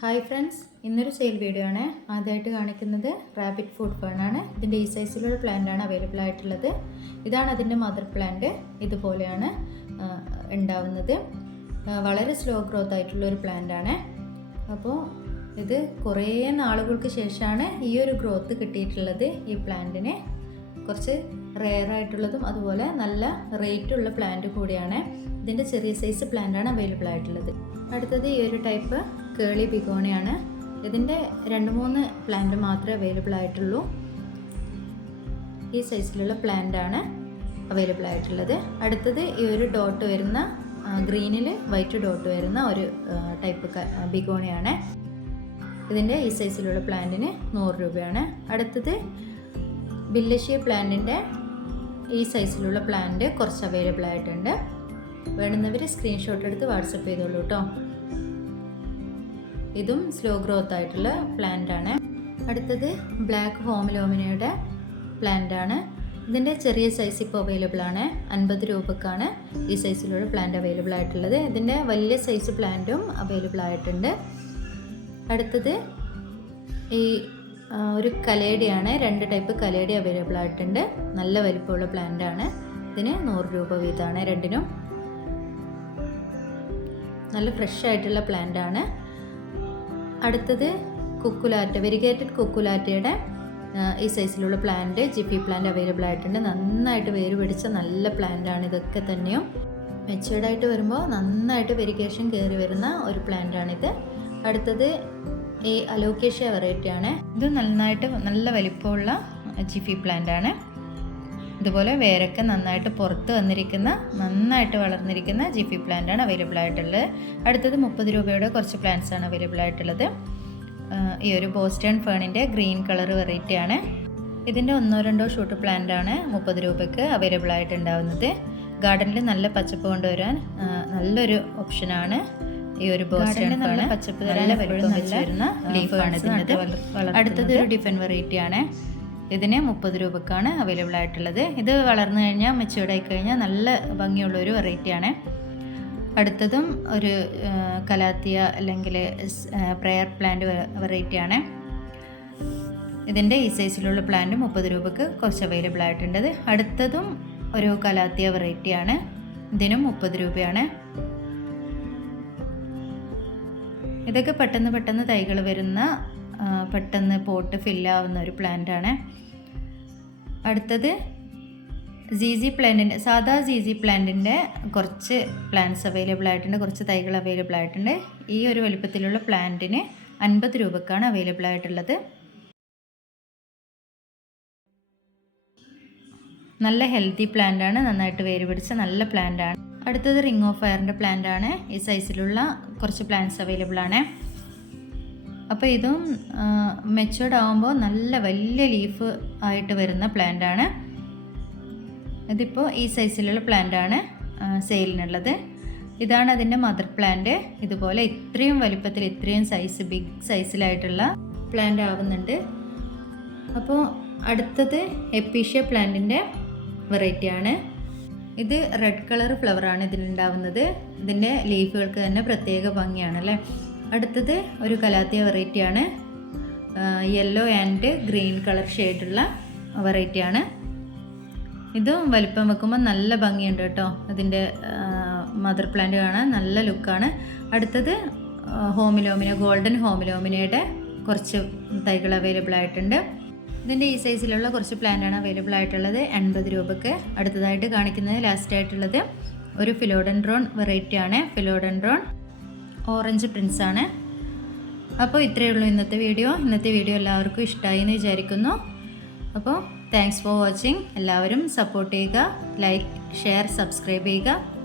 Hi friends ഇന്നൊരു sale video ആണ്. ആദ്യമായിട്ട് കാണിക്കുന്നത് റാബിറ്റ് ഫുഡ് ഫേണാണ് ഇതിന്റെ ഈ സൈസിലുള്ള പ്ലാന്റ് ആണ് അവൈലബിൾ ആയിട്ടുള്ളത്. ഇതാണ് അതിന്റെ മദർ പ്ലാന്റ് ഇതുപോലെയാണ് ഉണ്ടാവുന്നത്. വളരെ സ്ലോ ഗ്രോത്ത് ആയിട്ടുള്ള ഒരു പ്ലാന്റ് ആണ്. അപ്പോൾ ഇത് കുറേ നാളുകൾക്ക് ശേഷമാണ് ഈ ഒരു ഗ്രോത്ത് കിട്ടിയിട്ടുള്ളത് ഈ പ്ലാന്റിന് കുറച്ച് റെയർ ആയിട്ടുള്ളതും അതുപോലെ നല്ല റേറ്റ് ഉള്ള പ്ലാന്റ് കൂടിയാണ്. ഇതിന്റെ ചെറിയ സൈസ് പ്ലാന്റ് ആണ് അവൈലബിൾ ആയിട്ടുള്ളത്. അടുത്തത് ഈ ഒരു ടൈപ്പ് കേളി ബിഗോണിയാണ്. ഇതിന്റെ രണ്ട് മൂന്ന് പ്ലാന്റ് മാത്രമേ അവൈലബിൾ ആയിട്ടുള്ളൂ. ഈ സൈസിലുള്ള പ്ലാന്റ് ആണ് അവൈലബിൾ ആയിട്ടുള്ളത്. അടുത്തത് ഈ ഒരു ഡോട്ട് വരുന്ന ഗ്രീനിൽ വൈറ്റ് ഡോട്ട് വരുന്ന ഒരു ടൈപ്പ് ബിഗോണിയാണ്. ഇതിന്റെ ഈ സൈസിലുള്ള പ്ലാന്റിന് നൂറ് രൂപയാണ്. അടുത്തത് ബില്ലശ്ശി പ്ലാന്റിന്റെ ഈ സൈസിലുള്ള പ്ലാന്റ് കുറച്ച് അവൈലബിൾ ആയിട്ടുണ്ട്. വേണ്ടുന്നവർ സ്ക്രീൻഷോട്ട് എടുത്ത് വാട്സപ്പ് ചെയ്തോളൂ കേട്ടോ ഇതും സ്ലോ ഗ്രോത്ത് ആയിട്ടുള്ള പ്ലാന്റ് ആണ്. അടുത്തത് ബ്ലാക്ക് ഹോമിലോമിനയുടെ പ്ലാന്റ് ആണ്. ഇതിന്റെ ചെറിയ സൈസ് ഇപ്പോൾ അവൈലബിൾ ആണ്. അൻപത് രൂപക്കാണ് ഈ സൈസിലുള്ള പ്ലാന്റ് അവൈലബിൾ ആയിട്ടുള്ളത്. ഇതിന്റെ വലിയ സൈസ് പ്ലാന്റും അവൈലബിൾ ആയിട്ടുണ്ട്. അടുത്തത് ഈ ഒരു കലേഡിയാണ് രണ്ട് ടൈപ്പ് കലേഡി അവൈലബിൾ ആയിട്ടുണ്ട്. നല്ല വലിപ്പമുള്ള പ്ലാന്റ് ആണ്. ഇതിന് നൂറ് രൂപ വീതമാണ് രണ്ടിനും. നല്ല ഫ്രഷ് ആയിട്ടുള്ള പ്ലാന്റ് ആണ്. അടുത്തത് കുക്കുലാറ്റ വെരിഗേറ്റഡ് കുക്കുലാറ്റയുടെ ഈ സൈസിലുള്ള പ്ലാന്റ് ജിപ്പി പ്ലാന്റ് അവൈലബിൾ ആയിട്ടുണ്ട്. നന്നായിട്ട് വേര് പിടിച്ച നല്ല പ്ലാന്റാണ് ഇതൊക്കെ തന്നെയും. മെച്ചുവേർഡായിട്ട് വരുമ്പോൾ നന്നായിട്ട് വെരിഗേഷൻ കയറി വരുന്ന ഒരു പ്ലാന്റ് ആണിത്. അടുത്തത് ഈ അലോക്കേഷ്യ വെറൈറ്റിയാണ് ഇത് നന്നായിട്ട് നല്ല വലിപ്പമുള്ള ജിഫി പ്ലാന്റ് ആണ്. ഇതുപോലെ വേരൊക്കെ നന്നായിട്ട് പുറത്ത് വന്നിരിക്കുന്ന നന്നായിട്ട് വളർന്നിരിക്കുന്ന ജിഫി പ്ലാന്റ് ആണ് അവൈലബിൾ ആയിട്ടുള്ളത്. അടുത്തത് മുപ്പത് രൂപയുടെ കുറച്ച് പ്ലാന്റ്സ് ആണ് അവൈലബിൾ ആയിട്ടുള്ളത്. ഈ ഒരു ബോസ്റ്റേൺ ഫേണിന്റെ ഗ്രീൻ കളർ വെറൈറ്റി ആണ്. ഇതിന്റെ ഒന്നോ രണ്ടോ ഷൂട്ട് പ്ലാന്റ് ആണ് മുപ്പത് രൂപയ്ക്ക് അവൈലബിൾ ആയിട്ടുണ്ടാവുന്നത്. ഗാർഡനിൽ നല്ല പച്ചപ്പ് കൊണ്ടുവരാൻ നല്ലൊരു ഓപ്ഷനാണ് ഈ ഒരു ബോസ്റ്റേൺ ഫേൺ പച്ചപ്പ് നല്ല വരുന്ന ലീഫാണ് അടുത്തത് ഒരു ഡിഫൻ വെറൈറ്റി ആണ്. ഇതിന് മുപ്പത് രൂപക്കാണ് അവൈലബിൾ ആയിട്ടുള്ളത്. ഇത് വളർന്നു കഴിഞ്ഞാൽ മെച്ചുവേർഡ് ആയി കഴിഞ്ഞാൽ നല്ല ഭംഗിയുള്ള ഒരു വെറൈറ്റിയാണ് അടുത്തതും ഒരു കലാത്തിയ അല്ലെങ്കിൽ പ്രയർ പ്ലാന്റ് വെറൈറ്റിയാണ് ഇതിന്റെ ഈ സൈസിലുള്ള പ്ലാന്റ് മുപ്പത് രൂപക്ക് കുറച്ച് അവൈലബിൾ ആയിട്ടുണ്ട്. അടുത്തതും ഒരു കലാത്തിയ വെറൈറ്റിയാണ് ഇതിനും മുപ്പത് രൂപയാണ്. ഇതൊക്കെ പെട്ടെന്ന് പെട്ടെന്ന് തൈകൾ വരുന്ന പെട്ടെന്ന് പോട്ട് ഫില്ലാവുന്ന ഒരു പ്ലാന്റ് ആണ് അടുത്തത് സി പ്ലാന്റിന്റെ സാധാ സി പ്ലാന്റിന്റെ കുറച്ച് പ്ലാന്റ്സ് അവൈലബിൾ ആയിട്ടുണ്ട് കുറച്ച് തൈകൾ അവൈലബിൾ ആയിട്ടുണ്ട്. ഈ ഒരു വലിപ്പത്തിലുള്ള പ്ലാന്റിന് അൻപത് രൂപക്കാണ് അവൈലബിൾ ആയിട്ടുള്ളത്. നല്ല ഹെൽത്തി പ്ലാന്റ് ആണ് നന്നായിട്ട് വേര് പിടിച്ച നല്ല പ്ലാന്റ് ആണ്. അടുത്തത് റിംഗ് ഓഫ് ഫയറിന്റെ പ്ലാന്റ് ആണ് ഈ സൈസിലുള്ള കുറച്ച് പ്ലാന്റ്സ് അവൈലബിൾ ആണ്. അപ്പോൾ ഇതും മെച്ചുവേർഡ് ആകുമ്പോൾ നല്ല വലിയ ലീഫ് ആയിട്ട് വരുന്ന പ്ലാന്റ് ആണ്. ഇതിപ്പോൾ ഈ സൈസിലുള്ള പ്ലാന്റ് ആണ് സെയിലിനുള്ളത് ഇതാണ് അതിന്റെ മദർ പ്ലാന്റ് ഇതുപോലെ ഇത്രയും വലിപ്പത്തിൽ ഇത്രയും സൈസ് ബിഗ് സൈസിലായിട്ടുള്ള പ്ലാന്റ് ആവുന്നുണ്ട്. അപ്പോൾ അടുത്തത് എപ്പീഷ്യ പ്ലാന്റിന്റെ വെറൈറ്റി ആണ്. ഇത് റെഡ് കളർ ഫ്ലവറാണ് ഇതിലുണ്ടാവുന്നത്. ഇതിന്റെ ലീഫുകൾക്ക് തന്നെ പ്രത്യേക ഭംഗിയാണ് അല്ലേ? അടുത്തത് ഒരു കലാത്തിയ വെറൈറ്റിയാണ് യെല്ലോ ആൻഡ് ഗ്രീൻ കളർ ഷെയ്ഡുള്ള വെറൈറ്റിയാണ് ഇതും വലിപ്പം വെക്കുമ്പോൾ നല്ല ഭംഗിയുണ്ട് കേട്ടോ. അതിന്റെ മദർ പ്ലാന്റ് കാണാൻ നല്ല ലുക്കാണ് അടുത്തത് ഹോമിലോമിന ഗോൾഡൻ ഹോമിലോമിനയുടെ കുറച്ച് തൈകൾ അവൈലബിൾ ആയിട്ടുണ്ട്. ഇതിന്റെ ഈ സൈസിലുള്ള കുറച്ച് പ്ലാന്റാണ് അവൈലബിൾ ആയിട്ടുള്ളത്. എൺപത് രൂപക്ക്. അടുത്തതായിട്ട് കാണിക്കുന്നത് ലാസ്റ്റ് ആയിട്ടുള്ളത് ഒരു ഫിലോഡൻഡ്രോൺ വെറൈറ്റിയാണ് ഫിലോഡൻഡ്രോൺ ഓറഞ്ച് പ്രിൻസ് ആണ്. അപ്പോൾ ഇത്രയേ ഉള്ളൂ ഇന്നത്തെ വീഡിയോ. ഇന്നത്തെ വീഡിയോ എല്ലാവർക്കും ഇഷ്ടമായി എന്ന് വിചാരിക്കുന്നു. അപ്പോൾ താങ്ക്സ് ഫോർ വാച്ചിങ് എല്ലാവരും സപ്പോർട്ട് ചെയ്യുക ലൈക്ക് ഷെയർ സബ്സ്ക്രൈബ് ചെയ്യുക.